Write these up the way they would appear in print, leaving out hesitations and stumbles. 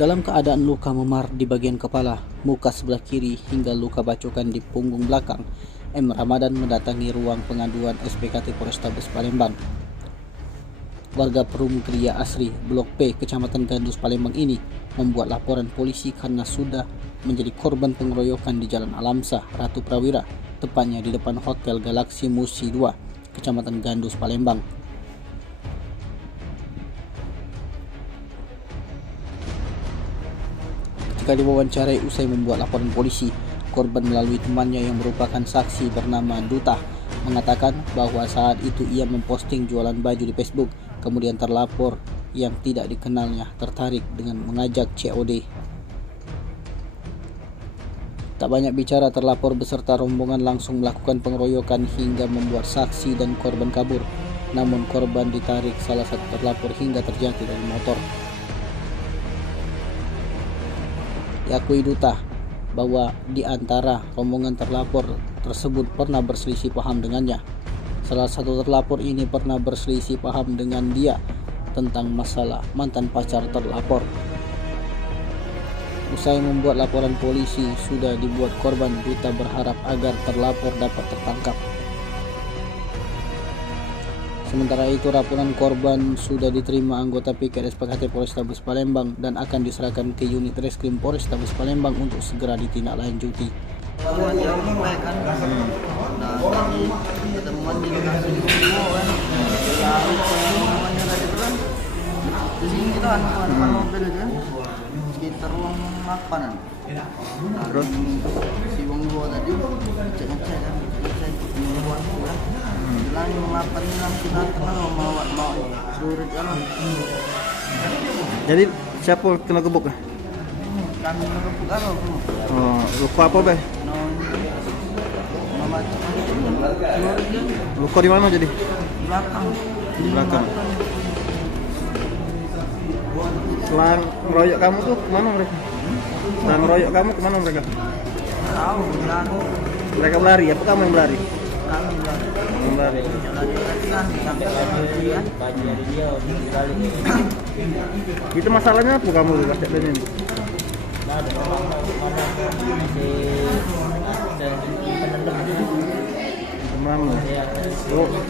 dalam keadaan luka memar di bagian kepala, muka sebelah kiri hingga luka bacokan di punggung belakang. M. Ramadan mendatangi ruang pengaduan SPKT Polrestabes Palembang. Warga Perum Kriya Asri, Blok P, Kecamatan Gandus, Palembang ini membuat laporan polisi karena sudah menjadi korban pengeroyokan di Jalan Alamsah, Ratu Prawira, tepatnya di depan Hotel Galaxy Musi 2, Kecamatan Gandus, Palembang. Ketika diwawancarai usai membuat laporan polisi, korban melalui temannya yang merupakan saksi bernama Duta mengatakan bahwa saat itu ia memposting jualan baju di Facebook. Kemudian terlapor yang tidak dikenalnya tertarik dengan mengajak COD. Tak banyak bicara, terlapor beserta rombongan langsung melakukan pengeroyokan hingga membuat saksi dan korban kabur. Namun korban ditarik salah satu terlapor hingga terjatuh dari motor. Diakui Duta bahwa di antara rombongan terlapor tersebut pernah berselisih paham dengannya. Salah satu terlapor ini pernah berselisih paham dengan dia tentang masalah mantan pacar terlapor. Usai membuat laporan polisi sudah dibuat korban, Duta berharap agar terlapor dapat tertangkap. Sementara itu, laporan korban sudah diterima anggota PK SPKT Polrestabes Palembang dan akan diserahkan ke unit Reskrim Polrestabes Palembang untuk segera ditindaklanjuti. Ketemuan di lokasi Bungo kan, lalu ketemuannya tadi itu kan di sini kita depan mobil itu kan sekitar ruang makanan. Terus si Bungo tadi ngecek kan, pengeluaran itu kan, jalan yang 8 hilang kita teman mau suruh jalan. Jadi siapa kena gebuk? Kami mengebuk apa? Oh, luka apa be? Luka di mana jadi? Belakang. Di belakang. Selang ngeroyok kamu tuh kemana mereka? Selang ngeroyok kamu kemana mereka? Tahu, jalan. Mereka berlari, apa kamu yang berlari? Kami jalan. Kamu berlari. Itu masalahnya apa kamu tuh kasih ini?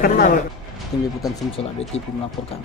Kenal. Tim Liputan Simsel ABTV melaporkan.